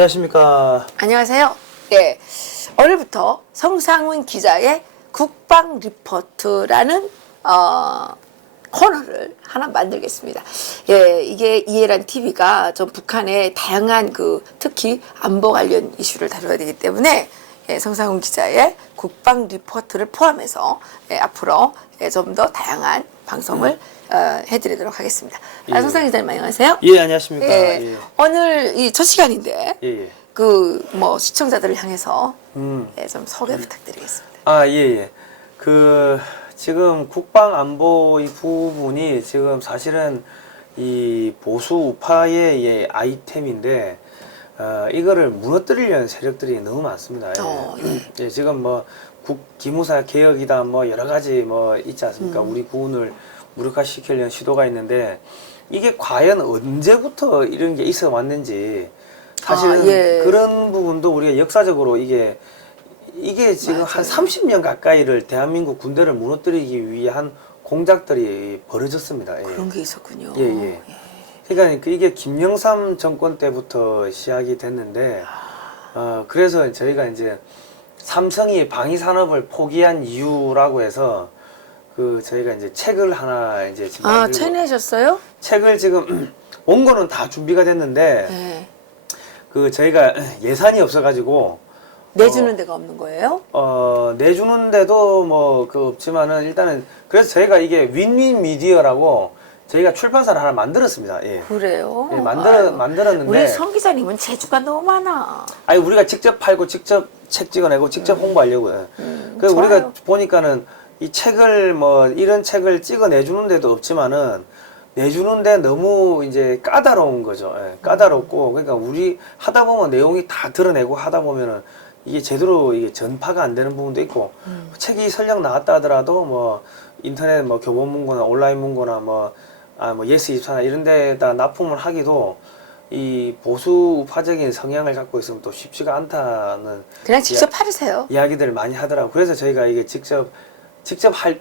안녕하십니까. 안녕하세요. 예, 오늘부터 성상훈 기자의 국방 리포트라는 코너를 하나 만들겠습니다. 예, 이게 이해란 TV가 좀 북한의 다양한 특히 안보 관련 이슈를 다뤄야 되기 때문에 성상훈 기자의 국방 리포트를 포함해서 앞으로 좀 더 다양한 방송을 해드리도록 하겠습니다. 예. 성상훈 기자님 안녕하세요. 예, 안녕하십니까. 예, 예. 오늘 이 첫 시간인데 예. 시청자들을 향해서 좀 소개 음. 부탁드리겠습니다. 아, 예, 예. 지금 국방 안보 이 부분이 지금 사실은 이 보수 우파의 아이템인데, 이거를 무너뜨리려는 세력들이 너무 많습니다. 예. 예, 지금 기무사 개혁이다, 여러 가지 있지 않습니까? 우리 군을 무력화시키려는 시도가 있는데, 이게 과연 언제부터 이런 게 있어 왔는지, 사실은 예. 그런 부분도 우리가 역사적으로 이게 지금 맞아요. 한 30년 가까이를 대한민국 군대를 무너뜨리기 위한 공작들이 벌어졌습니다. 예. 그런 게 있었군요. 예, 예. 그러니까 이게 김영삼 정권 때부터 시작이 됐는데, 그래서 저희가 이제 삼성이 방위산업을 포기한 이유라고 해서 저희가 이제 책을 하나 이제 지금 만들고, 책 내셨어요? 책을 지금 원고는 다 준비가 됐는데, 네. 저희가 예산이 없어가지고 내주는 데가 없는 거예요? 내주는데도 없지만은 일단은 그래서 저희가 이게 윈윈 미디어라고 저희가 출판사를 하나 만들었습니다. 예. 그래요? 예, 아유, 만들었는데 우리 성 기자님은 재주가 너무 많아. 아니 우리가 직접 팔고 직접 책 찍어내고 직접 홍보하려고요. 그래서 좋아요. 우리가 보니까는 이 책을 이런 책을 찍어내주는 데도 없지만은 내주는데 너무 이제 까다로운 거죠. 예, 까다롭고 그러니까 우리 하다 보면 내용이 다 드러내고 하다 보면은 이게 제대로 이게 전파가 안 되는 부분도 있고 책이 설령 나왔다 하더라도 인터넷 교본 문고나 온라인 문고나 예스24나 이런 데다 납품을 하기도 이 보수 우파적인 성향을 갖고 있으면 또 쉽지가 않다는 그냥 직접 팔으세요. 이야기들을 많이 하더라고요. 그래서 저희가 이게 직접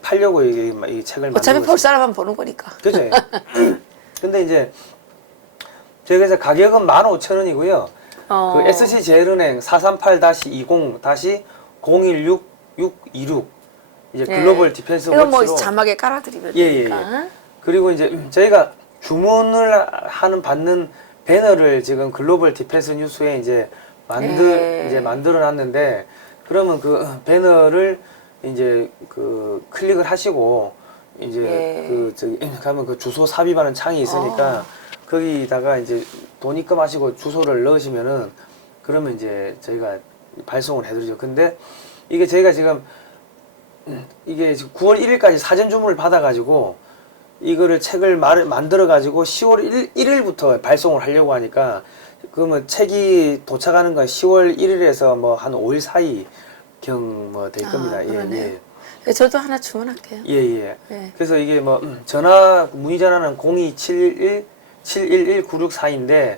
팔려고 이 책을 어차피 만들고 볼 사람만 보는 거니까. 그죠? 근데 이제 저희 그래서 가격은 15,000원이고요. SC제일은행 438-20-016626 이제 글로벌 디펜스 이거 워치로 자막에 깔아드리면 예, 예, 되니까. 그리고 이제 저희가 주문을 받는 배너를 지금 글로벌 디펜스 뉴스에 이제 만들어 놨는데 그러면 그 배너를 이제 클릭을 하시고 이제 가면 그 주소 삽입하는 창이 있으니까 거기다가 이제 돈 입금하시고 주소를 넣으시면은 그러면 이제 저희가 발송을 해드리죠. 근데 이게 저희가 지금 이게 9월 1일까지 사전 주문을 받아가지고 이거를 책을 만들어가지고 10월 1일부터 발송을 하려고 하니까 그러면 책이 도착하는 건 10월 1일에서 한 5일 사이 경 될 겁니다. 예. 저도 하나 주문할게요. 예. 네. 그래서 이게 문의 전화는 0271-711-9642인데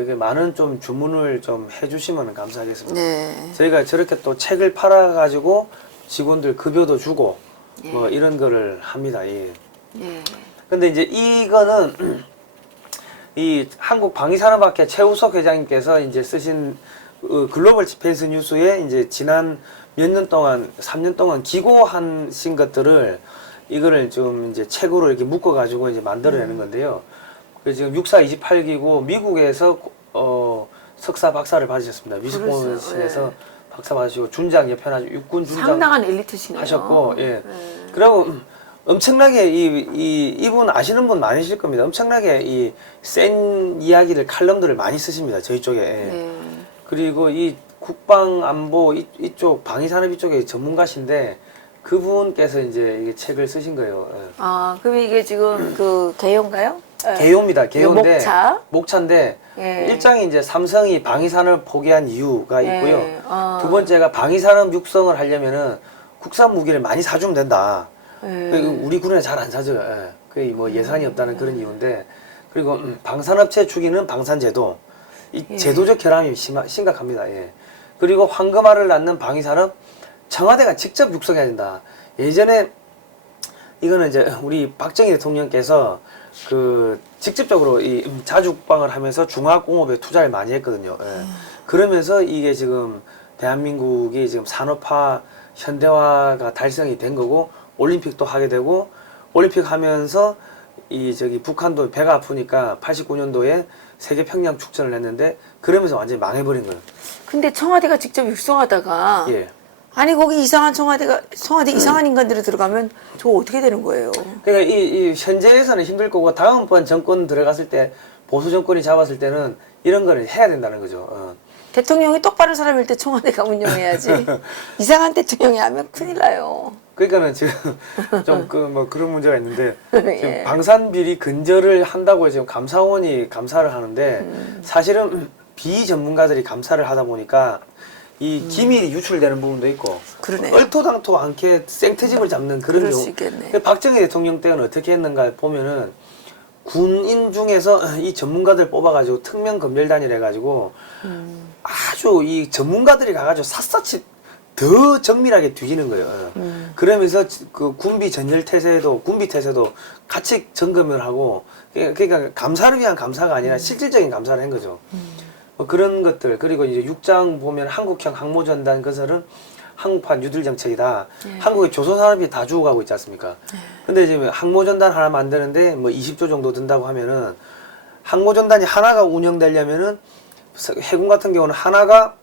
이게 많은 좀 주문을 좀 해주시면 감사하겠습니다. 네. 저희가 저렇게 또 책을 팔아가지고 직원들 급여도 주고 이런 거를 합니다. 예. 근데 이제 이거는 이 한국 방위산업학회 최우석 회장님께서 이제 쓰신 글로벌 디펜스 뉴스에 이제 지난 몇 년 동안 3년 동안 기고하신 것들을 이거를 좀 이제 책으로 이렇게 묶어 가지고 이제 만들어내는 건데요. 그래서 지금 6428기고 미국에서 석사 박사를 받으셨습니다. 위스콘신에서 박사 받으시고 준장 옆에 육군 준장 상당한 엘리트시네요. 하셨고 그리고 엄청나게 이분 아시는 분 많으실 겁니다. 엄청나게 이 센 이야기를 칼럼들을 많이 쓰십니다. 저희 쪽에. 그리고 이 국방 안보 이쪽 방위산업 이쪽에 전문가신데 그분께서 이제 이게 책을 쓰신 거예요. 그럼 이게 지금 개요인가요? 개요입니다. 개요인데 목차인데 일장이 이제 삼성이 방위산업을 포기한 이유가 있고요. 두 번째가 방위산업 육성을 하려면은 국산 무기를 많이 사주면 된다. 우리 군에 잘 안 사죠. 그게 예산이 없다는 그런 이유인데 그리고 방산업체 주기는 방산제도 이 제도적 결함이 심각합니다. 그리고 황금알을 낳는 방위산업 청와대가 직접 육성해야 된다. 예전에 이거는 이제 우리 박정희 대통령께서 그 직접적으로 이 자주국방을 하면서 중화공업에 투자를 많이 했거든요. 예. 그러면서 이게 지금 대한민국이 지금 산업화 현대화가 달성이 된 거고 올림픽도 하게 되고 올림픽 하면서 이 저기 북한도 배가 아프니까 89년도에 세계 평양 축전을 했는데 그러면서 완전히 망해버린 거예요. 근데 청와대가 직접 육성하다가 예. 아니 거기 이상한 청와대 이상한 인간들이 들어가면 저거 어떻게 되는 거예요? 그러니까 이 현재에서는 힘들 거고 다음번 정권 들어갔을 때 보수 정권이 잡았을 때는 이런 거를 해야 된다는 거죠. 대통령이 똑바른 사람일 때 청와대가 운영해야지. 이상한 대통령이 하면 큰일 나요. 그러니까는 지금 좀 그 뭐 그런 문제가 있는데 예. 지금 방산비리 근절을 한다고 지금 감사원이 감사를 하는데 사실은 비전문가들이 감사를 하다 보니까 이 기밀이 유출되는 부분도 있고 그러네요. 얼토당토 않게 생트집을 잡는 그런 그럴 경우. 수 있겠네. 박정희 대통령 때는 어떻게 했는가 보면은 군인 중에서 이 전문가들 뽑아가지고 특명검열단이라 해가지고 아주 이 전문가들이 가가지고 샅샅이 더 정밀하게 뒤지는 거예요. 그러면서 그 군비 전열태세도 군비태세도 같이 점검을 하고 그러니까 감사를 위한 감사가 아니라 실질적인 감사를 한 거죠. 뭐 그런 것들 그리고 이제 육장 보면 한국형 항모전단 건설은 한국판 뉴딜 정책이다. 한국의 조선산업이 다 죽어가고 있지 않습니까? 근데 지금 항모전단 하나 만드는데 뭐 20조 정도 든다고 하면은 항모전단이 하나가 운영되려면은 해군 같은 경우는 하나가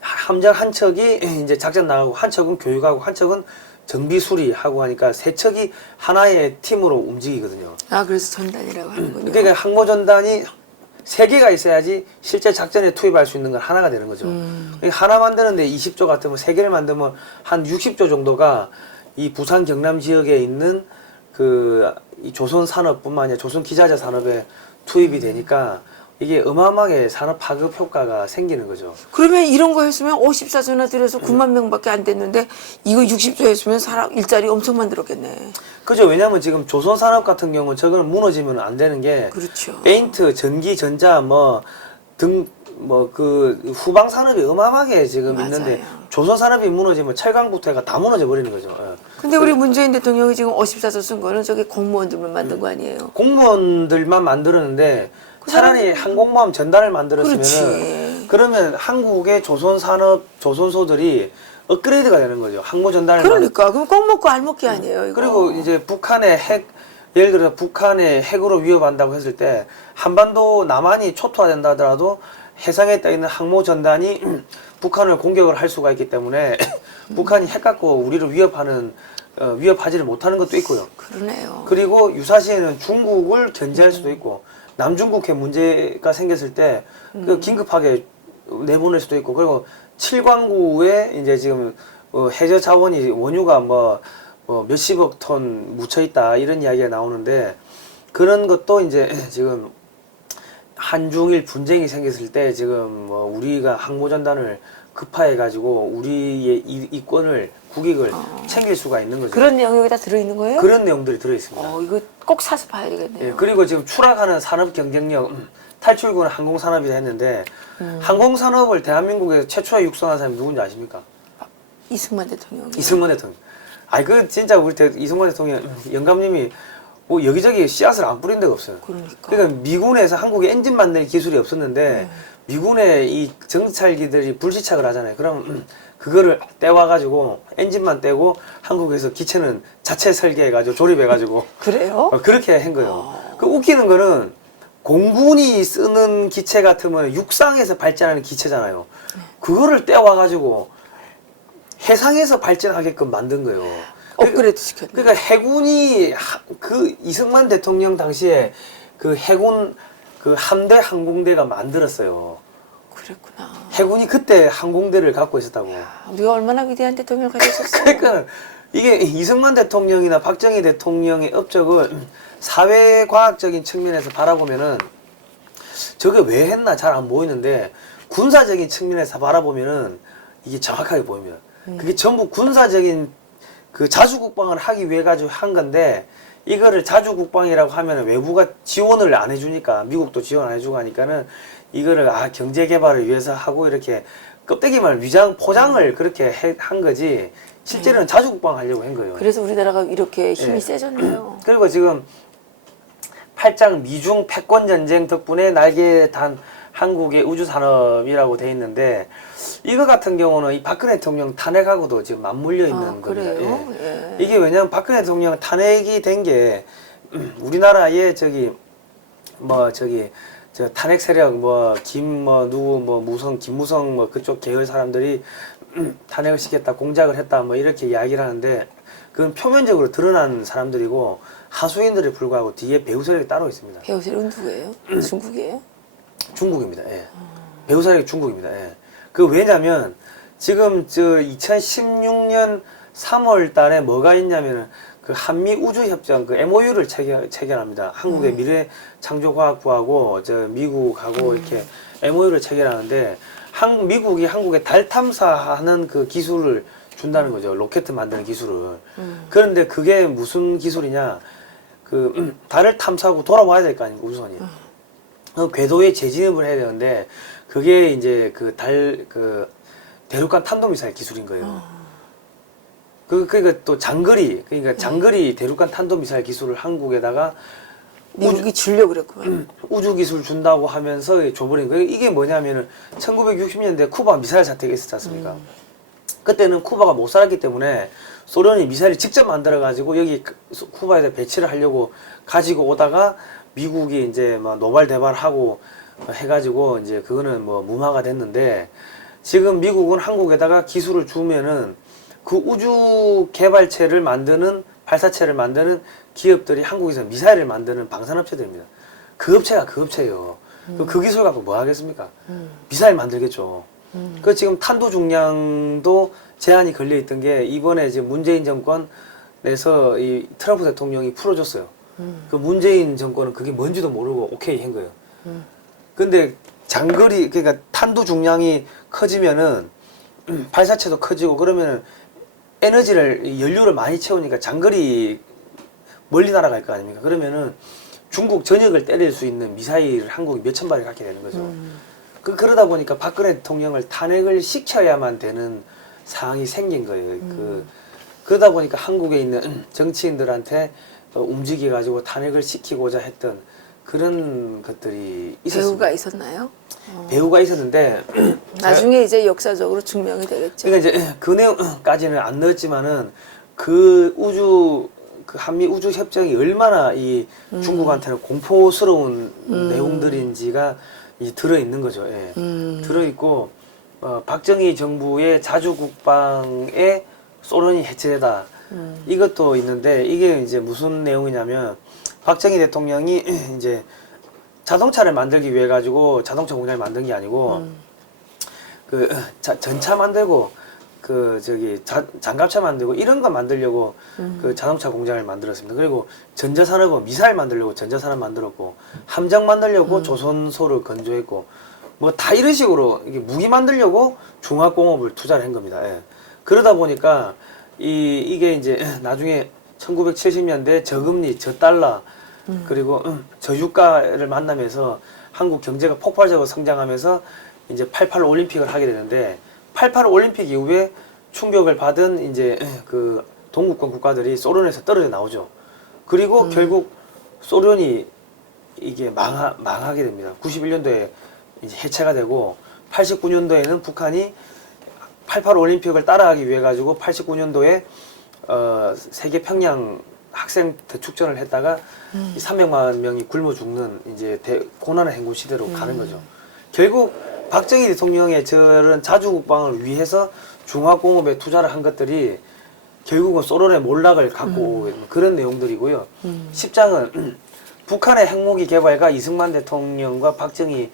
함정 한 척이 이제 작전 나가고 한 척은 교육하고 한 척은 정비 수리하고 하니까 세 척이 하나의 팀으로 움직이거든요. 아 그래서 전단이라고 하는군요. 그러니까 항모전단이 세 개가 있어야지 실제 작전에 투입할 수 있는 건 하나가 되는 거죠. 그러니까 하나 만드는데 20조 같으면 세 개를 만들면 한 60조 정도가 이 부산 경남 지역에 있는 그 이 조선 산업뿐만 아니라 조선 기자재 산업에 투입이 되니까 이게 어마어마하게 산업 파급 효과가 생기는 거죠. 그러면 이런 거 했으면 54전화 들여서 9만 명밖에 안 됐는데 이거 60조 했으면 사람 일자리 엄청 만들었겠네. 그죠. 왜냐하면 지금 조선 산업 같은 경우는 저거는 무너지면 안 되는 게 그렇죠. 페인트, 전기, 전자 뭐 등 뭐 그 후방 산업이 어마어마하게 지금 맞아요. 있는데 조선 산업이 무너지면 철강부터 해가 다 무너져 버리는 거죠. 예. 근데 우리 문재인 대통령이 지금 54조 쓴 거는 저기 공무원들만 만든 거 아니에요? 공무원들만 만들었는데 차라리 항공모함 전단을 만들었으면 그렇지. 그러면 한국의 조선 산업 조선소들이 업그레이드가 되는 거죠. 항모 전단을 그러니까 그럼 꼭 먹고 알 먹기 아니에요 이거. 그리고 이제 북한의 핵 예를 들어 북한의 핵으로 위협한다고 했을 때 한반도 남한이 초토화된다 하더라도 해상에 떠 있는 항모 전단이 북한을 공격을 할 수가 있기 때문에 북한이 핵 갖고 우리를 위협하지를 못하는 것도 있고요. 그러네요. 그리고 유사시에는 중국을 견제할 수도 있고 남중국해 문제가 생겼을 때 그 긴급하게 내보낼 수도 있고 그리고 칠광구에 이제 지금 해저 자원이 원유가 뭐 몇십억 톤 묻혀 있다 이런 이야기가 나오는데 그런 것도 이제 지금 한중일 분쟁이 생겼을 때 지금 뭐 우리가 항모전단을 급파해 가지고 우리의 이권을 국익을 챙길 수가 있는 거죠. 그런 내용이 여기다 들어있는 거예요? 그런 내용들이 들어 있습니다. 이거 꼭 사서 봐야 되겠네요. 예, 그리고 지금 추락하는 산업 경쟁력 탈출구는 항공산업이라 했는데 항공산업을 대한민국에서 최초에 육성한 사람이 누군지 아십니까? 이승만 대통령. 이승만 대통령. 아이 그 진짜 우리 이승만 대통령 영감님이 뭐 여기저기 씨앗을 안 뿌린 데가 없어요. 그러니까 미군에서 한국에 엔진 만드는 기술이 없었는데 미군의 이 정찰기들이 불시착을 하잖아요. 그럼 그거를 떼와가지고 엔진만 떼고 한국에서 기체는 자체 설계해가지고 조립해가지고 그래요? 그렇게 한 거예요. 그 웃기는 거는 공군이 쓰는 기체 같으면 육상에서 발전하는 기체잖아요. 그거를 떼와가지고 해상에서 발전하게끔 만든 거예요. 업그레이드 시켰네. 그러니까 해군이 그 이승만 대통령 당시에 그 해군 그 함대 항공대가 만들었어요. 그랬구나. 해군이 그때 항공대를 갖고 있었다고. 우리가 얼마나 위대한 대통령을 가졌었어. 그러니까 이게 이승만 대통령이나 박정희 대통령의 업적을 사회과학적인 측면에서 바라보면은 저게 왜 했나 잘 안 보이는데 군사적인 측면에서 바라보면은 이게 정확하게 보입니다. 그게 전부 군사적인 그 자주국방을 하기 위해 가지고 한 건데 이거를 자주국방이라고 하면 외부가 지원을 안 해주니까 미국도 지원 안 해주고 하니까는 이거를 경제 개발을 위해서 하고 이렇게 껍데기만 위장 포장을 그렇게 한 거지 실제로는 자주국방 하려고 한 거예요. 그래서 우리나라가 이렇게 힘이 예. 세졌네요. 그리고 지금 팔짱 미중 패권 전쟁 덕분에 날개 단 한국의 우주 산업이라고 돼 있는데 이거 같은 경우는 이 박근혜 대통령 탄핵하고도 지금 맞물려 있는 겁니다. 그래요? 예. 예. 이게 왜냐면 박근혜 대통령 탄핵이 된 게 우리나라의 저 탄핵 세력 김무성 그쪽 계열 사람들이 탄핵을 시켰다 공작을 했다 이렇게 이야기를 하는데 그건 표면적으로 드러난 사람들이고 하수인들에 불과하고 뒤에 배후 세력이 따로 있습니다. 배우 세력은 누구예요? 중국이에요? 중국입니다. 예. 배후 세력이 중국입니다. 예. 그 왜냐면 지금 저 2016년 3월 달에 뭐가 있냐면은 그 한미 우주 협정 그 MOU를 체결합니다. 한국의 미래 창조과학부하고 저 미국하고 이렇게 MOU를 체결하는데 미국이 한국에 달 탐사하는 그 기술을 준다는 거죠. 로켓 만드는 기술을. 그런데 그게 무슨 기술이냐? 그 달을 탐사하고 돌아와야 될 거 아닙니까, 우선이. 궤도에 재진입을 해야 되는데 그게 이제 그 대륙간 탄도미사일 기술인 거예요. 그러니까 또 장거리 대륙간 탄도미사일 기술을 한국에다가 미국이 주려고 그랬구만. 우주 기술 준다고 하면서 줘버린 거예요. 이게 뭐냐면은 1960년대 쿠바 미사일 사태가 있었지 않습니까? 그때는 쿠바가 못 살았기 때문에 소련이 미사일을 직접 만들어 가지고 여기 쿠바에다 배치를 하려고 가지고 오다가 미국이 이제 막 노발대발하고 해가지고 이제 그거는 뭐 무마가 됐는데 지금 미국은 한국에다가 기술을 주면은 그 우주 개발체를 만드는 발사체를 만드는 기업들이 한국에서 미사일을 만드는 방산업체들입니다. 그 업체가 그 업체예요. 그 기술 갖고 뭐 하겠습니까? 미사일 만들겠죠. 그 지금 탄도 중량도 제한이 걸려 있던 게 이번에 이제 문재인 정권에서 이 트럼프 대통령이 풀어줬어요. 그 문재인 정권은 그게 뭔지도 모르고 오케이 한 거예요. 근데 장거리 그러니까 탄도 중량이 커지면은 발사체도 커지고 그러면은 에너지를 연료를 많이 채우니까 장거리 멀리 날아갈 거 아닙니까? 그러면은 중국 전역을 때릴 수 있는 미사일을 한국이 몇천 발을 갖게 되는 거죠. 그러다 보니까 박근혜 대통령을 탄핵을 시켜야만 되는 상황이 생긴 거예요. 그러다 보니까 한국에 있는 정치인들한테 움직여가지고 탄핵을 시키고자 했던 그런 것들이 있었습니다. 배우가 있었나요? 배우가 있었는데 나중에 이제 역사적으로 증명이 되겠죠. 그러니까 이제 그 내용까지는 안 넣었지만은 그 한미 우주 협정이 얼마나 이 중국한테는 공포스러운 내용들인지가 들어 있는 거죠. 예. 들어 있고 박정희 정부의 자주국방에 소련이 해체되다. 이것도 있는데 이게 이제 무슨 내용이냐면 박정희 대통령이 이제 자동차를 만들기 위해 가지고 자동차 공장을 만든 게 아니고 그 전차 만들고 장갑차 만들고 이런 거 만들려고 그 자동차 공장을 만들었습니다. 그리고 전자산업은 미사일 만들려고 전자산업 만들었고 함정 만들려고 조선소를 건조했고 뭐 다 이런 식으로 이게 무기 만들려고 중화공업을 투자를 한 겁니다. 예. 그러다 보니까 이게 이제 나중에 1970년대 저금리, 저달러 그리고 저유가를 만나면서 한국 경제가 폭발적으로 성장하면서 이제 88 올림픽을 하게 되는데 88 올림픽 이후에 충격을 받은 이제 그 동구권 국가들이 소련에서 떨어져 나오죠. 그리고 결국 소련이 이게 망하게 됩니다. 91년도에 이제 해체가 되고 89년도에는 북한이 88 올림픽을 따라하기 위해 가지고 89년도에 세계 평양 학생 대축전을 했다가 300만 명이 굶어 죽는 이제 고난의 행군 시대로 가는 거죠. 결국 박정희 대통령의 저런 자주국방을 위해서 중화공업에 투자를 한 것들이 결국은 소련의 몰락을 갖고 오는 그런 내용들이고요. 10장은 북한의 핵무기 개발과 이승만 대통령과 박정희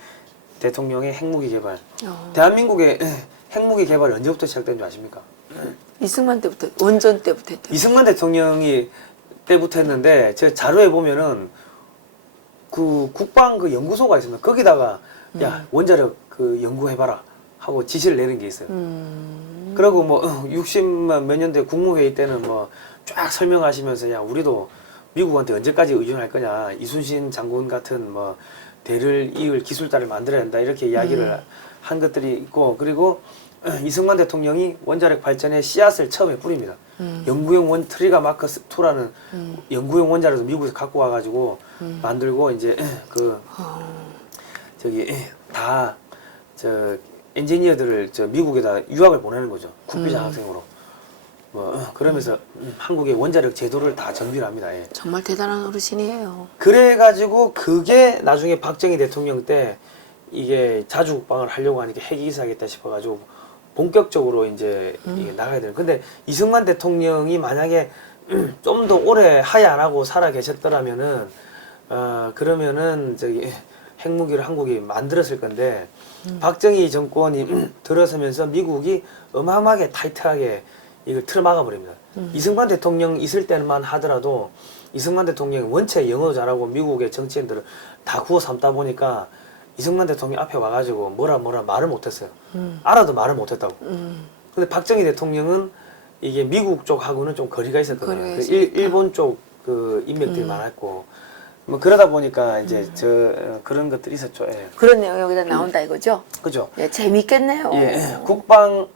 대통령의 핵무기 개발. 대한민국의 핵무기 개발이 언제부터 시작된 줄 아십니까? 이승만 때부터 원전 때부터 했대요. 이승만 대통령이 때부터 했는데 제 자료에 보면은 그 국방 그 연구소가 있습니다. 거기다가 야 원자력 그 연구해봐라 하고 지시를 내는 게 있어요. 그리고 뭐 60몇 년대 국무회의 때는 뭐 쫙 설명하시면서 야 우리도 미국한테 언제까지 의존할 거냐 이순신 장군 같은 뭐 대를 이을 기술자를 만들어야 한다 이렇게 이야기를 한 것들이 있고 그리고 이승만 대통령이 원자력 발전에 씨앗을 처음에 뿌립니다. 영구형 원 트리가 마크 2라는 영구형 원자력을 미국에서 갖고 와가지고 만들고 이제 그 저기 다 저 엔지니어들을 저 미국에다 유학을 보내는 거죠. 국비 장학생으로. 뭐 그러면서 한국의 원자력 제도를 다 정비를 합니다. 예. 정말 대단한 어르신이에요. 그래가지고 그게 나중에 박정희 대통령 때 이게 자주국방을 하려고 하니까 핵이기사하겠다 싶어가지고 본격적으로 이제 이게 나가야 되는. 근데 이승만 대통령이 만약에 좀 더 오래 하야 안 하고 살아 계셨더라면은 그러면은 저기 핵무기를 한국이 만들었을 건데 박정희 정권이 들어서면서 미국이 어마어마하게 타이트하게 이걸 틀어막아 버립니다. 이승만 대통령 있을 때만 하더라도 이승만 대통령이 원체 영어도 잘하고 미국의 정치인들을 다 구워 삼다 보니까 이승만 대통령 앞에 와가지고 뭐라 말을 못했어요. 알아도 말을 못했다고. 근데 박정희 대통령은 이게 미국 쪽하고는 좀 거리가 있었거든요. 그 일본 쪽 그 인맥들이 많았고 뭐 그러다 보니까 이제 그런 것들이 있었죠. 예. 그런 내용 여기다 나온다 이거죠? 그죠? 예, 재밌겠네요. 예. 국산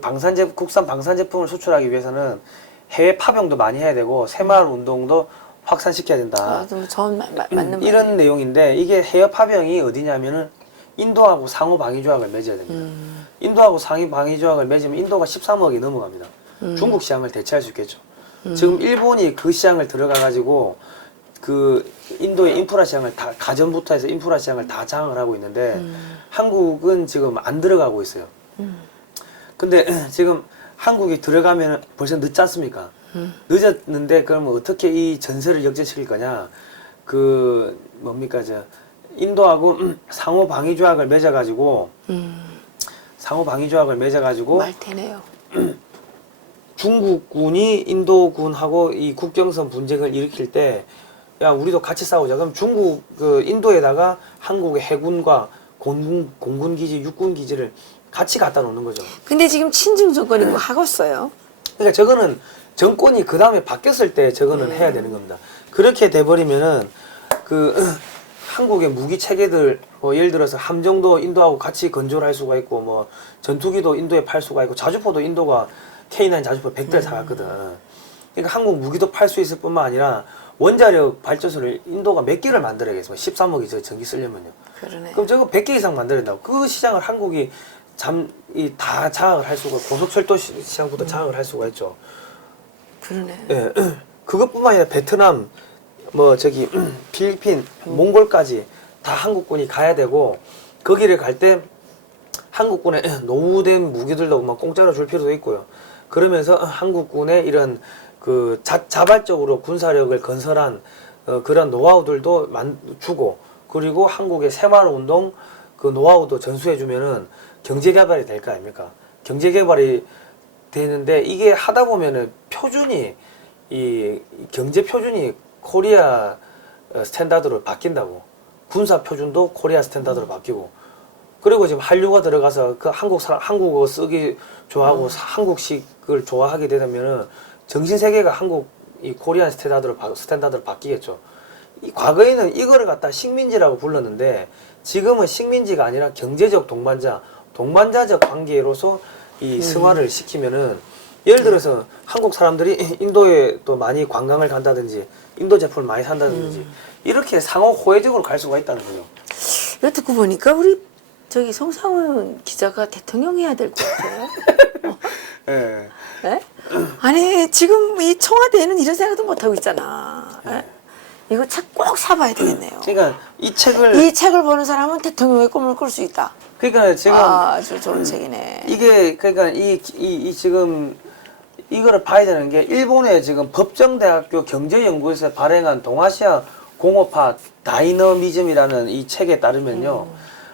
방산 제품을 수출하기 위해서는 해외 파병도 많이 해야 되고 새마을 운동도 확산시켜야 된다. 전 맞는 이런 내용인데 이게 해외 파병이 어디냐면은 인도하고 상호 방위 조약을 맺어야 됩니다. 인도하고 상호 방위 조약을 맺으면 인도가 13억이 넘어갑니다. 중국 시장을 대체할 수 있겠죠. 지금 일본이 그 시장을 들어가 가지고 그 인도의 인프라 시장을 다 가전부터 해서 인프라 시장을 다 장악을 하고 있는데 한국은 지금 안 들어가고 있어요. 근데 지금 한국이 들어가면 벌써 늦지 않습니까? 늦었는데 그러면 어떻게 이 전세를 역전시킬 거냐? 그 뭡니까 인도하고 상호 방위 조약을 맺어가지고 말테네요. 중국군이 인도군하고 이 국경선 분쟁을 일으킬 때 야 우리도 같이 싸우자. 그럼 인도에다가 한국의 해군과 공군 기지, 육군 기지를 같이 갖다 놓는 거죠. 근데 지금 친중 정권이 뭐 하고 있어요? 그러니까 저거는 정권이 그 다음에 바뀌었을 때 저거는 해야 되는 겁니다. 그렇게 돼버리면은 한국의 무기 체계들 뭐 예를 들어서 함정도 인도하고 같이 건조를 할 수가 있고 뭐 전투기도 인도에 팔 수가 있고 자주포도 인도가 K9 자주포 100대를 사갔거든. 그러니까 한국 무기도 팔 수 있을 뿐만 아니라 원자력 발전소를 인도가 몇 개를 만들어야겠어요. 13억이 저 전기 쓰려면요. 그러네. 그럼 저거 100개 이상 만들어야 된다고. 그 시장을 한국이 다 장악을 할 수가, 고속철도 시장부터 장악을 할 수가 있죠. 그러네. 예. 그것뿐만 아니라 베트남, 필리핀, 몽골까지 다 한국군이 가야 되고, 거기를 갈 때 한국군의 노후된 무기들도 막 공짜로 줄 필요도 있고요. 그러면서 한국군의 이런 자발적으로 군사력을 건설한 그런 노하우들도 주고, 그리고 한국의 새마을 운동 그 노하우도 전수해주면은 경제개발이 될 거 아닙니까? 경제개발이 되는데 이게 하다 보면은 이 경제 표준이 코리아 스탠다드로 바뀐다고. 군사 표준도 코리아 스탠다드로 바뀌고. 그리고 지금 한류가 들어가서 그 한국어 쓰기 좋아하고 한국식을 좋아하게 되면은 정신 세계가 이 코리안 스탠다드로 바뀌겠죠. 과거에는 이거를 갖다 식민지라고 불렀는데 지금은 식민지가 아니라 경제적 동반자적 관계로서 이 승화를 시키면은 예를 들어서 한국 사람들이 인도에 또 많이 관광을 간다든지 인도 제품을 많이 산다든지 이렇게 상호 호혜적으로 갈 수가 있다는 거죠. 이거 듣고 보니까 우리 송상훈 기자가 대통령 해야 될 것 같아요. 예. 네? 아니 지금 이 청와대에는 이런 생각도 못 하고 있잖아. 네? 이거 책 꼭 사봐야 되겠네요. 그러니까 이 책을 보는 사람은 대통령의 꿈을 꿀 수 있다. 그러니까 지금 아주 좋은 책이네. 이게 그러니까 지금 이거를 봐야 되는 게 일본의 지금 법정대학교 경제연구에서 발행한 동아시아 공업화 다이너미즘이라는 이 책에 따르면요.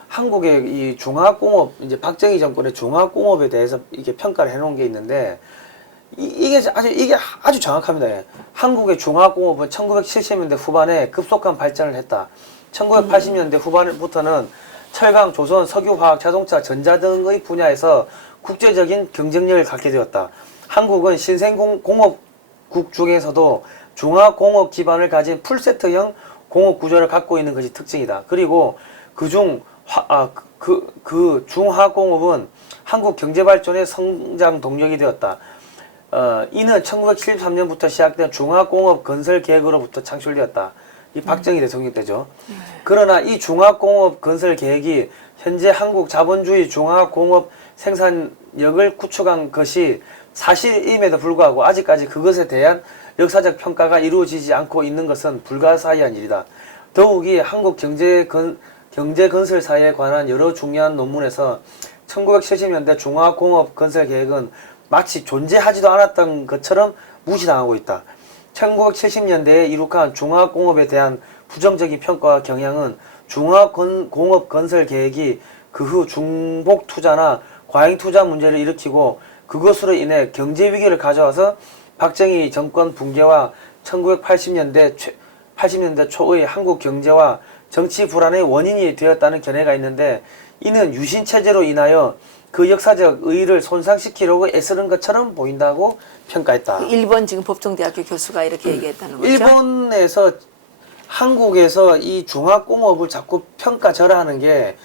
한국의 이 중화공업, 이제 박정희 정권의 중화공업에 대해서 이게 평가를 해놓은 게 있는데, 이게 아주 정확합니다. 예. 한국의 중화공업은 1970년대 후반에 급속한 발전을 했다. 1980년대 후반부터는 철강, 조선, 석유화학, 자동차, 전자 등의 분야에서 국제적인 경쟁력을 갖게 되었다. 한국은 신생공업국 중에서도 중화공업 기반을 가진 풀세트형 공업 구조를 갖고 있는 것이 특징이다. 그리고 그중 그 중화공업은 한국 경제발전의 성장 동력이 되었다. 이는 1973년부터 시작된 중화공업 건설 계획으로부터 창출되었다. 이 박정희 대통령 때죠. 그러나 이 중화공업 건설 계획이 현재 한국 자본주의 중화공업 생산력을 구축한 것이 사실임에도 불구하고 아직까지 그것에 대한 역사적 평가가 이루어지지 않고 있는 것은 불가사의한 일이다. 더욱이 한국 경제건설사에 관한 여러 중요한 논문에서 1970년대 중화공업 건설 계획은 마치 존재하지도 않았던 것처럼 무시당하고 있다. 1970년대에 이룩한 중화공업에 대한 부정적인 평가와 경향은 중화공업 건설 계획이 그 후 중복 투자나 과잉 투자 문제를 일으키고 그것으로 인해 경제 위기를 가져와서 박정희 정권 붕괴와 1980년대 초의 한국 경제와 정치 불안의 원인이 되었다는 견해가 있는데 이는 유신 체제로 인하여 그 역사적 의의를 손상시키려고 애쓰는 것처럼 보인다고 평가했다. 일본 지금 법정대학교 교수가 이렇게 얘기했다는 거죠. 일본에서 한국에서 이 중화공업을 자꾸 평가절하하는 게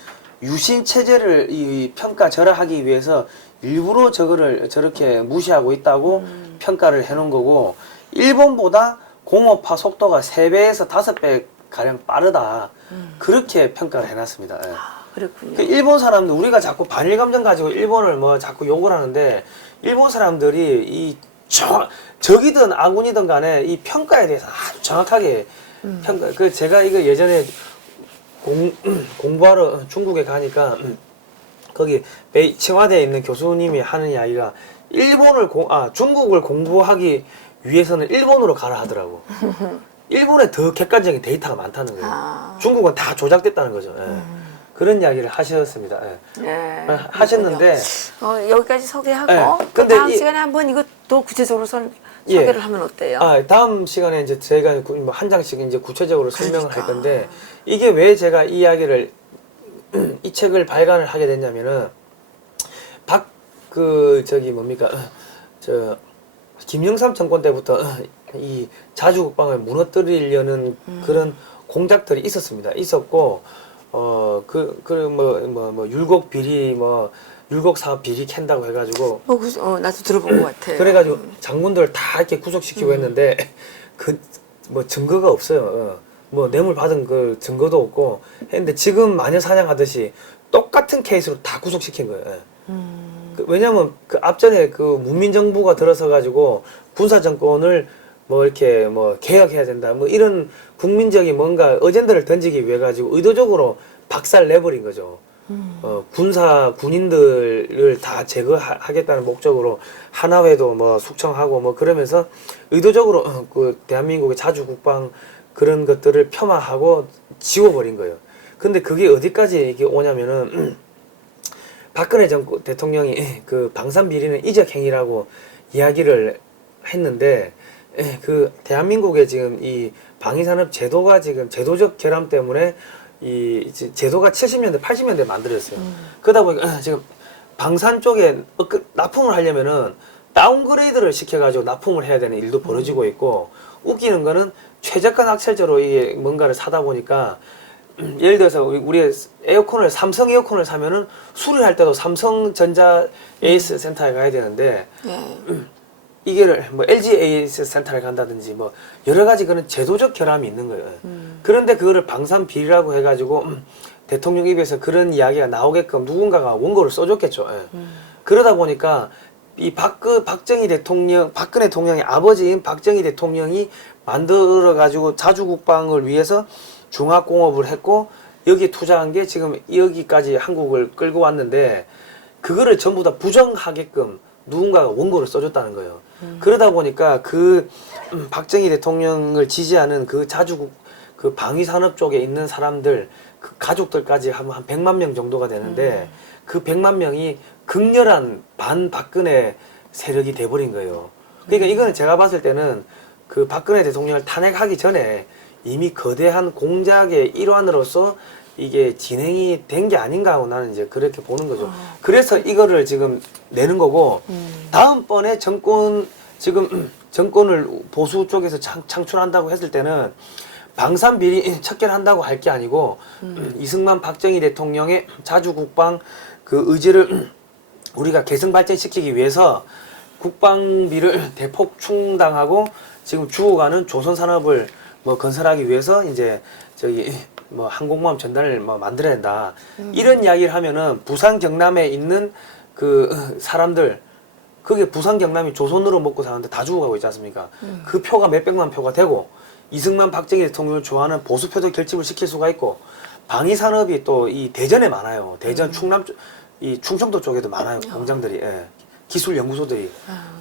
유신 체제를 이 평가절하하기 위해서 일부러 저거를 저렇게 무시하고 있다고 평가를 해놓은 거고 일본보다 공업화 속도가 3배에서 5배 가량 빠르다. 그렇게 평가를 해놨습니다. 예. 그렇군요. 그 일본 사람들 우리가 자꾸 반일 감정 가지고 일본을 뭐 자꾸 욕을 하는데 일본 사람들이 이 적이든 아군이든 간에 이 평가에 대해서 아주 정확하게 평가. 그 제가 이거 예전에 공부하러 중국에 가니까 거기 청와대에 있는 교수님이 하는 이야기가 중국을 공부하기 위해서는 일본으로 가라 하더라고. 일본에 더 객관적인 데이터가 많다는 거예요. 중국은 다 조작됐다는 거죠. 예. 그런 이야기를 하셨습니다. 예. 네, 하셨는데 여기까지 소개하고 예, 또 근데 다음 시간에 한번 이거 더 구체적으로 예. 소개를 하면 어때요? 다음 시간에 이제 제가 뭐 한 장씩 이제 구체적으로 설명을 그러니까. 할 건데 이게 왜 제가 이 이야기를 이 책을 발간을 하게 됐냐면은 김영삼 정권 때부터 이 자주국방을 무너뜨리려는 그런 공작들이 있었습니다. 있었고 율곡 비리 율곡 사업 비리 캔다고 해가지고 나도 들어본 것 같아. 그래가지고 장군들 다 이렇게 구속시키고 했는데 증거가 없어요. 뭐 뇌물 받은 그 증거도 없고 했는데 지금 마녀 사냥하듯이 똑같은 케이스로 다 구속시킨 거예요. 왜냐면 그 앞전에 그 문민정부가 들어서 가지고 군사 정권을 이렇게 개혁해야 된다 이런 국민적인 뭔가 어젠다를 던지기 위해 가지고 의도적으로 박살 내버린 거죠. 군인들을 다 제거하겠다는 목적으로 하나회도 숙청하고 그러면서 의도적으로 그 대한민국의 자주국방 그런 것들을 폄하하고 지워버린 거예요. 근데 그게 어디까지 이게 오냐면은 박근혜 대통령이 그 방산비리는 이적행위라고 이야기를 했는데 그 대한민국의 지금 이 방위산업 제도가 지금 제도적 결함 때문에 이 제도가 70년대 80년대에 만들어졌어요. 그러다 보니까 지금 방산 쪽에 납품을 하려면은 다운그레이드를 시켜가지고 납품을 해야 되는 일도 벌어지고 있고 웃기는 거는 최저가 낙찰제로 이게 뭔가를 사다 보니까 예를 들어서 우리 에어컨을 삼성 에어컨을 사면은 수리할 때도 삼성전자 에이스 센터에 가야 되는데 이게 LG 에이스 센터에 간다든지 여러 가지 그런 제도적 결함이 있는 거예요. 그런데 그거를 방산 비리라고 해가지고 대통령 입에서 그런 이야기가 나오게끔 누군가가 원고를 써줬겠죠. 그러다 보니까 이 박정희 대통령, 박근혜 대통령의 아버지인 박정희 대통령이 만들어가지고 자주국방을 위해서 중화공업을 했고 여기 투자한 게 지금 여기까지 한국을 끌고 왔는데 그거를 전부 다 부정하게끔 누군가가 원고를 써줬다는 거예요. 그러다 보니까 그 박정희 대통령을 지지하는 그 그 방위산업 쪽에 있는 사람들 그 가족들까지 하면 한 100만 명 정도가 되는데 그 100만 명이 극렬한 반박근혜 세력이 돼버린 거예요. 그러니까 이거는 제가 봤을 때는 그 박근혜 대통령을 탄핵하기 전에 이미 거대한 공작의 일환으로서 이게 진행이 된 게 아닌가 하고 나는 이제 그렇게 보는 거죠. 그래서 이거를 지금 내는 거고 다음번에 정권을 보수 쪽에서 창출한다고 했을 때는 방산 비리 척결한다고 할 게 아니고 이승만 박정희 대통령의 자주국방 그 의지를 우리가 개성 발전시키기 위해서 국방비를 대폭 충당하고 지금 죽어가는 조선 산업을 뭐 건설하기 위해서 이제 저기 뭐 항공모함 전단을 뭐 만들어야 된다. 이런 이야기를 하면은 부산 경남에 있는 그 사람들 그게 부산 경남이 조선으로 먹고 사는데 다 죽어가고 있지 않습니까? 그 표가 몇백만 표가 되고 이승만 박정희 대통령을 좋아하는 보수표도 결집을 시킬 수가 있고 방위 산업이 또 이 대전에 많아요. 대전 충남 이 충청도 쪽에도 많아요. 공장들이 기술 연구소들이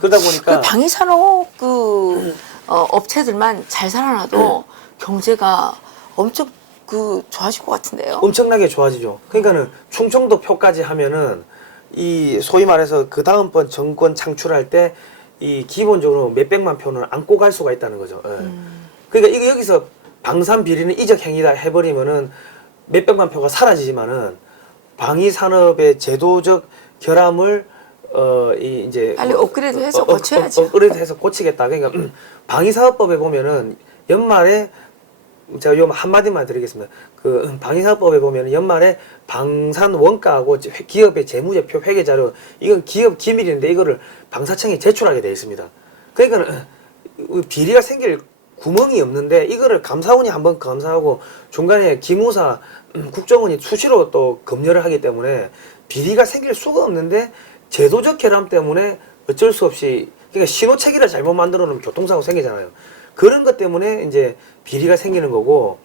그러다 보니까 그 방위산업 그 업체들만 잘 살아나도 경제가 엄청 그 좋아질 것 같은데요. 엄청나게 좋아지죠. 그러니까는 충청도 표까지 하면은 이 소위 말해서 그 다음번 정권 창출할 때 이 기본적으로 몇백만 표는 안고 갈 수가 있다는 거죠. 그러니까 이게 여기서 방산 비리는 이적 행위다 해버리면은 몇백만 표가 사라지지만은 방위 산업의 제도적 결함을 이제 빨리 업그레이드해서 고쳐야지. 업그레이드해서 고치겠다. 그러니까 방위 사업법에 보면은 연말에 제가 요 한마디만 드리겠습니다. 그 방위사업법에 보면 연말에 방산 원가하고 기업의 재무제표 회계자료 이건 기업 기밀인데 이거를 방사청에 제출하게 되어 있습니다. 그러니까 비리가 생길 구멍이 없는데 이거를 감사원이 한번 감사하고 중간에 기무사 국정원이 수시로 또 검열을 하기 때문에 비리가 생길 수가 없는데 제도적 결함 때문에 어쩔 수 없이 그러니까 신호체계를 잘못 만들어 놓으면 교통사고 생기잖아요. 그런 것 때문에 이제 비리가 생기는 거고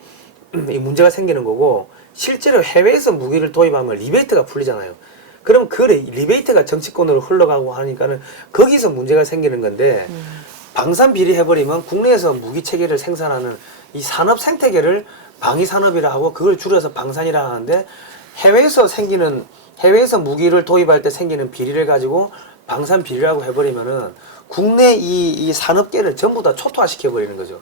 이 문제가 생기는 거고 실제로 해외에서 무기를 도입하면 리베이트가 풀리잖아요. 그럼 그 리베이트가 정치권으로 흘러가고 하니까는 거기서 문제가 생기는 건데 방산 비리 해버리면 국내에서 무기 체계를 생산하는 이 산업 생태계를 방위 산업이라 하고 그걸 줄여서 방산이라 하는데 해외에서 무기를 도입할 때 생기는 비리를 가지고 방산 비리라고 해버리면은 국내 이 산업계를 전부 다 초토화시켜 버리는 거죠.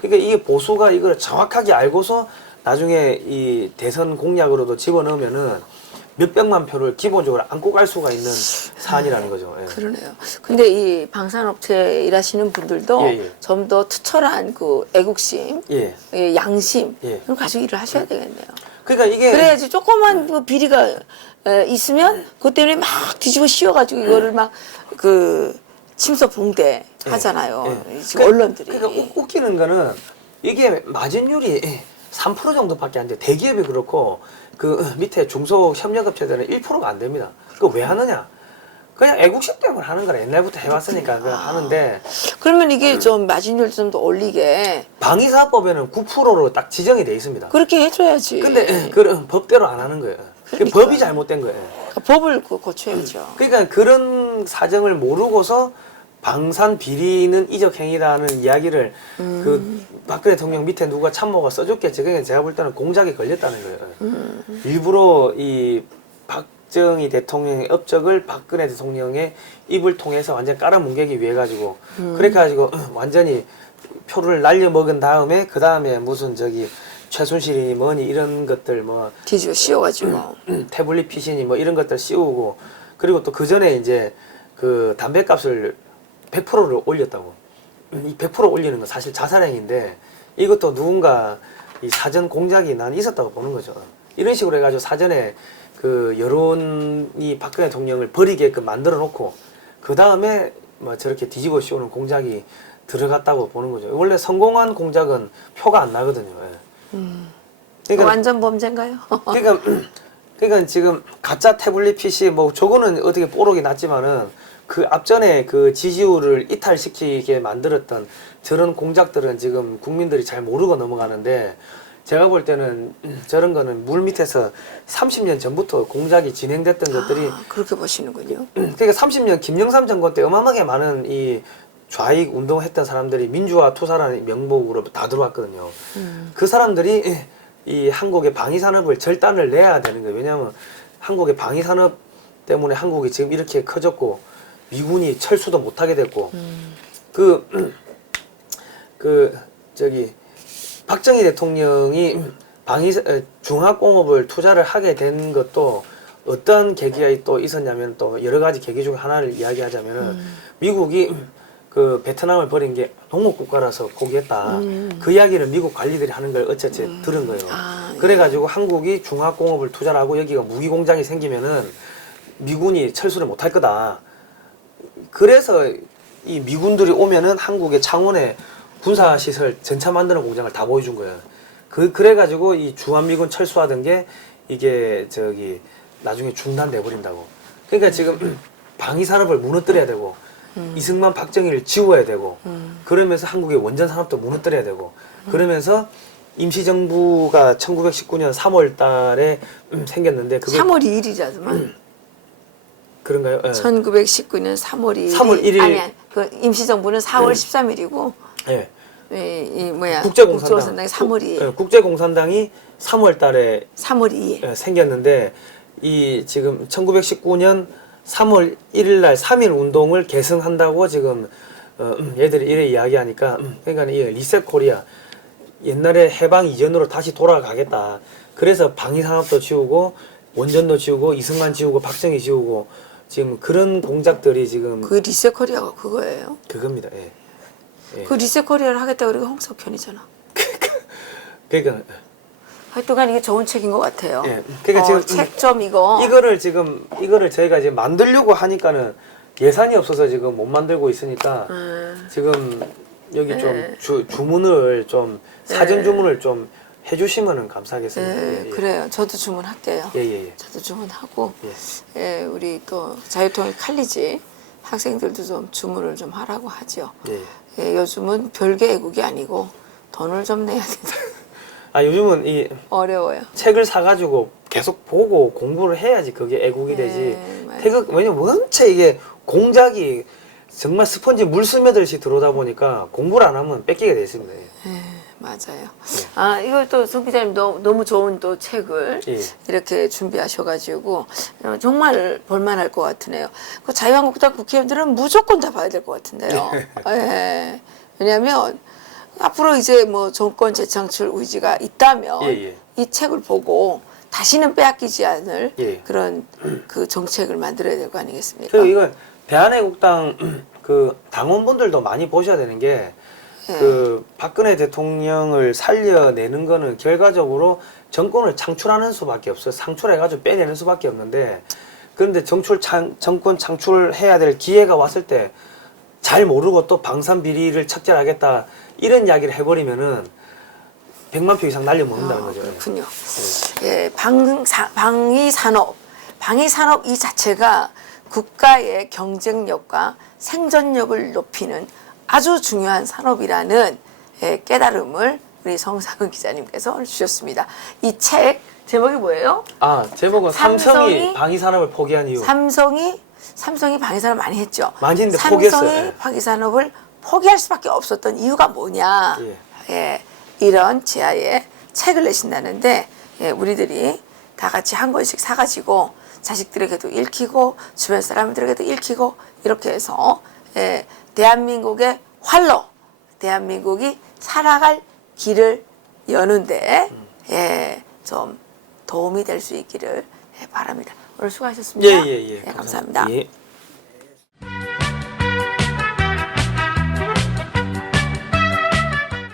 그러니까 이게 보수가 이걸 정확하게 알고서 나중에 이 대선 공약으로도 집어넣으면은 몇백만 표를 기본적으로 안고 갈 수가 있는 사안이라는 거죠. 예. 그러네요. 근데 이 방산업체 일하시는 분들도 좀 더 투철한 그 애국심, 예. 예, 양심 예. 이걸 가지고 일을 하셔야 되겠네요. 그러니까 이게 그래야지 조그만 그 비리가 있으면 그것 때문에 막 뒤집어 씌워가지고 이거를 막 그 침소봉대 하잖아요. 예. 지금 언론들이. 그러니까 웃기는 거는 이게 마진율이 3% 정도밖에 안 돼. 대기업이 그렇고 그 밑에 중소협력업체들은 1%가 안 됩니다. 그거 왜 하느냐? 그냥 애국심 때문에 하는 거라. 옛날부터 해왔으니까 그냥 하는데. 그러면 이게 좀 마진율 좀 더 올리게 방위사업법에는 9%로 딱 지정이 돼 있습니다. 그렇게 해줘야지. 근데 그런 법대로 안 하는 거예요. 그러니까. 법이 잘못된 거예요. 법을 고쳐야죠. 그러니까 그런 사정을 모르고서 방산 비리는 이적 행위라는 이야기를 그 박근혜 대통령 밑에 누가 참모가 써줬겠지. 그러니까 제가 볼 때는 공작에 걸렸다는 거예요. 일부러 이 박정희 대통령의 업적을 박근혜 대통령의 입을 통해서 완전 깔아뭉개기 위해 가지고 그렇게 가지고 완전히 표를 날려먹은 다음에 그 다음에 무슨 저기 최순실이 뭐니 이런 것들 뭐 뒤집어 씌워가지고. 태블릿 피신이 뭐 이런 것들 씌우고 그리고 또 그 전에 이제 그 담배값을 100%를 올렸다고. 이 100% 올리는 건 사실 자살행위인데 이것도 누군가 이 사전 공작이 난 있었다고 보는 거죠. 이런 식으로 해가지고 사전에 그 여론이 박근혜 대통령을 버리게끔 만들어 놓고 그 다음에 뭐 저렇게 뒤집어 씌우는 공작이 들어갔다고 보는 거죠. 원래 성공한 공작은 표가 안 나거든요. 그러니까, 완전 범죄인가요? 그러니까 지금 가짜 태블릿 PC 뭐 저거는 어떻게 뽀록이 났지만은 그 앞전에 그 지지율을 이탈시키게 만들었던 저런 공작들은 지금 국민들이 잘 모르고 넘어가는데 제가 볼 때는 저런 거는 물 밑에서 30년 전부터 공작이 진행됐던 것들이 그렇게 보시는군요. 그러니까 30년 김영삼 정권 때 어마어마하게 많은 이 좌익 운동했던 사람들이 민주화 투사라는 명목으로 다 들어왔거든요. 그 사람들이 이 한국의 방위산업을 절단을 내야 되는 거예요. 왜냐하면 한국의 방위산업 때문에 한국이 지금 이렇게 커졌고 미군이 철수도 못하게 됐고 저기 박정희 대통령이 중화공업을 투자를 하게 된 것도 어떤 계기가 또 있었냐면 또 여러 가지 계기 중 하나를 이야기하자면은 미국이 그 베트남을 버린 게 농업국가라서 포기했다. 그 이야기를 미국 관리들이 하는 걸 어쨌든 들은 거예요. 아, 그래가지고 한국이 중화공업을 투자를 하고 여기가 무기공장이 생기면은 미군이 철수를 못할 거다. 그래서 이 미군들이 오면은 한국의 창원에 군사시설 전차 만드는 공장을 다 보여준 거예요. 그래가지고 이 주한미군 철수하던 게 이게 저기 나중에 중단돼 버린다고. 그러니까 지금 방위산업을 무너뜨려야 되고 이승만 박정희를 지워야 되고 그러면서 한국의 원전 산업도 무너뜨려야 되고 그러면서 임시정부가 1919년 3월 달에 생겼는데 그게 3월 2일이잖아. 그런가요? 예. 1919년 3월 2일. 3월 1일. 아니야. 그 임시정부는 4월 13일이고 예. 이 뭐야? 국제공산당. 국제공산당이 3월 2일. 예, 국제공산당이 3월 달에 3월 2일. 예, 생겼는데 이 지금 1919년 3월 1일 날 3.1 운동을 계승한다고 지금 얘들이 이래 이야기하니까 그러니까 이 리셋 코리아 옛날에 해방 이전으로 다시 돌아가겠다. 그래서 방위산업도 지우고 원전도 지우고 이승만 지우고 박정희 지우고 지금 그런 공작들이 지금 그 리셋 코리아가 그거예요. 그겁니다. 예. 예. 그 리셋 코리아를 하겠다 그러고 홍석현이잖아. 그러니까 하여튼간 이게 좋은 책인 것 같아요. 예. 그러니까 지금 책점 이거. 이거를 저희가 이제 만들려고 하니까는 예산이 없어서 지금 못 만들고 있으니까 지금 여기 좀 주문을 좀 사전 주문을 좀 해주시면은 감사하겠습니다. 네, 그래요. 저도 주문할게요. 예. 저도 주문하고 예. 예, 우리 또 자유통일 칼리지 학생들도 좀 주문을 좀 하라고 하죠. 예. 예, 요즘은 별개 애국이 아니고 돈을 좀 내야 된다. 아 요즘은 이 어려워요. 책을 사가지고 계속 보고 공부를 해야지 그게 애국이 되지. 맞아요. 왜냐면 원체 이게 공작이 정말 스펀지 물 스며들듯이 들어오다 보니까 공부를 안 하면 뺏기게 돼 있습니다. 예, 맞아요. 아, 이거 또 송 기자님 너무 좋은 또 책을 예. 이렇게 준비하셔가지고 정말 볼만할 것 같으네요. 그 자유한국당 국회의원들은 무조건 다 봐야 될 것 같은데요. 예. 왜냐하면 앞으로 이제 뭐 정권 재창출 의지가 있다면 예. 이 책을 보고 다시는 빼앗기지 않을 예. 그런 그 정책을 만들어야 될 거 아니겠습니까? 그리고 이건 대한애국당 그 당원분들도 많이 보셔야 되는 게 그 박근혜 대통령을 살려내는 거는 결과적으로 정권을 창출하는 수밖에 없어요. 창출해가지고 빼내는 수밖에 없는데 그런데 정권 창출해야 될 기회가 왔을 때 잘 모르고 또 방산 비리를 척결하겠다 이런 이야기를 해버리면은 100만 표 이상 날려먹는다는 거죠. 그렇군요. 예, 방위산업 이 자체가 국가의 경쟁력과 생존력을 높이는 아주 중요한 산업이라는 깨달음을 우리 성상은 기자님께서 주셨습니다. 이 책 제목이 뭐예요? 아 제목은 삼성이 방위산업을 포기한 이유. 삼성이 방위산업 많이 했죠. 많이 했는데 삼성이 포기했어요. 방위산업을 포기할 수밖에 없었던 이유가 뭐냐. 이런 지하에 책을 내신다는데 우리들이 다 같이 한 권씩 사가지고 자식들에게도 읽히고 주변 사람들에게도 읽히고 이렇게 해서 대한민국의 활로 대한민국이 살아갈 길을 여는데 좀 도움이 될 수 있기를 바랍니다. 오늘 수고하셨습니다. 예. 감사합니다. 예.